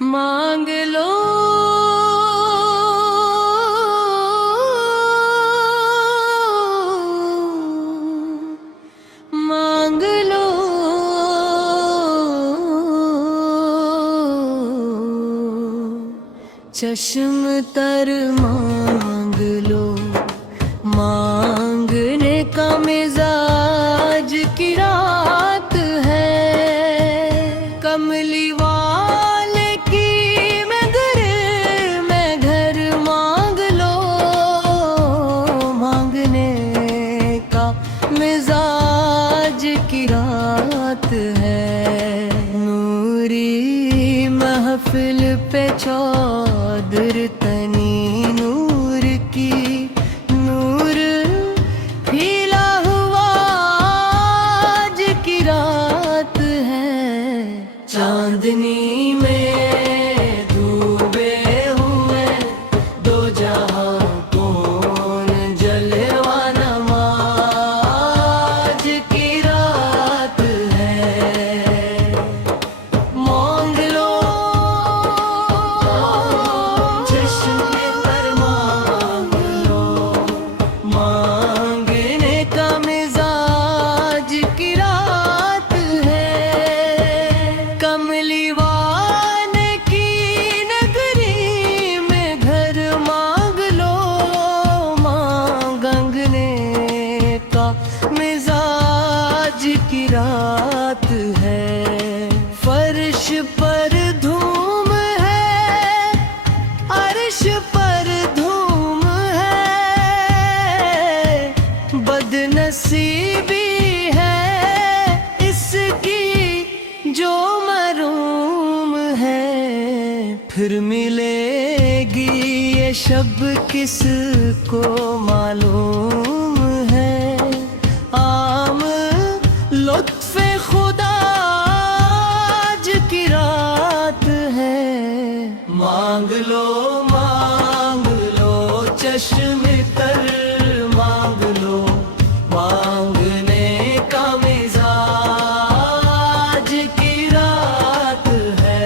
मांग लो मांग लो चश्म तर मांग लो। मांगने का मिजाज की रात है। कमली वाले की मैं घर मांग लो। मांगने का मिजाज की रात है। नूरी महफिल पे चौदर तनी नूर की नूर फीला हुआ आज की रात है। चांदनी में डूबे हुए दो जहां कौन जलवा नमाज की रात है। मांग लो चश्मे पर मांग लो। मांगने का मिजाज की रात है। कमली वाले की नगरी में घर मांग लो। मांगने का मिजाज की रात है। फर्श पर धूम है अर्श पर धूम है। बदनसीबी है इसकी जो मरूम है। फिर मिलेगी ये शब किसको मालूम है। आम लुत्फ़े खुदा आज की रात है। मांग लो चश्मे तर मांग लो। मांगने का मिजाज की रात है।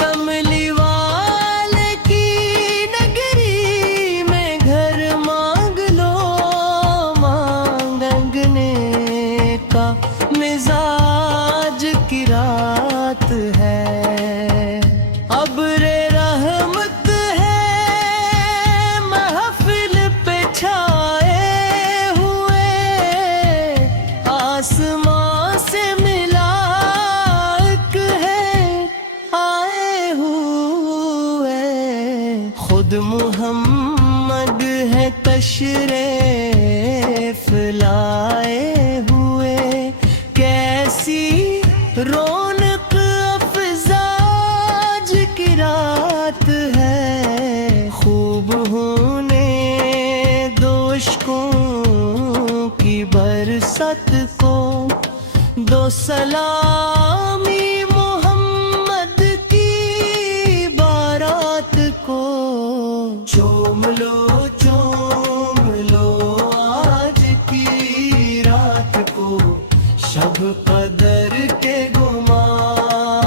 कमली वाले की नगरी में घर मांग लो। मांगने का मिजाज की रात है। अब रे रहमत है महफिल पे छाए हुए। आसमां से मिलाक है आए हुए। खुद मुहम्मद है तशरीफ लाए हुए। कैसी रौनक अफजाज की रात है। खूब होने दोषकों की बरसत को दो सलामी मोहम्मद की बारात को। चूम लो आज की रात को। शब कदर के गुमा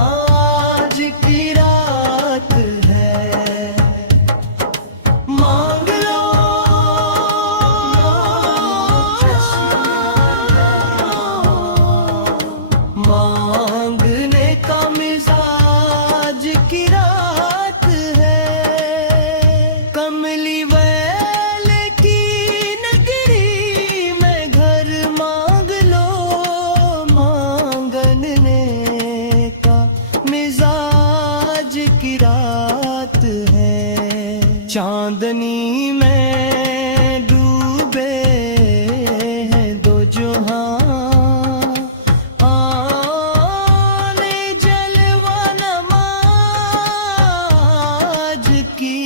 आज की रात है। मांग लो मांगने का मिजाज की रात है। कमली वाले की नगरी में घर मांग लो। मांगने का मिजाज की रात है। चांदनी में डूबे हैं दो जहां आने जलवा नमाज की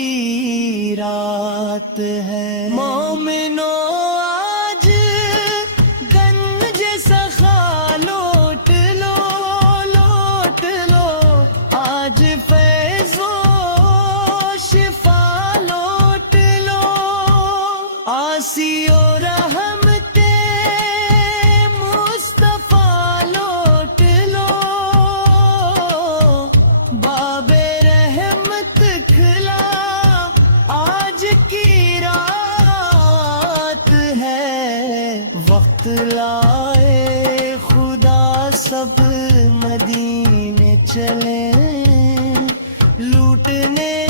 रात है। मोमिनो आज गंज सखा लौट लो आज फैज़ो शिफा लौट लो। आसियो रहमते मुस्तफा लौट लो। चले लूटने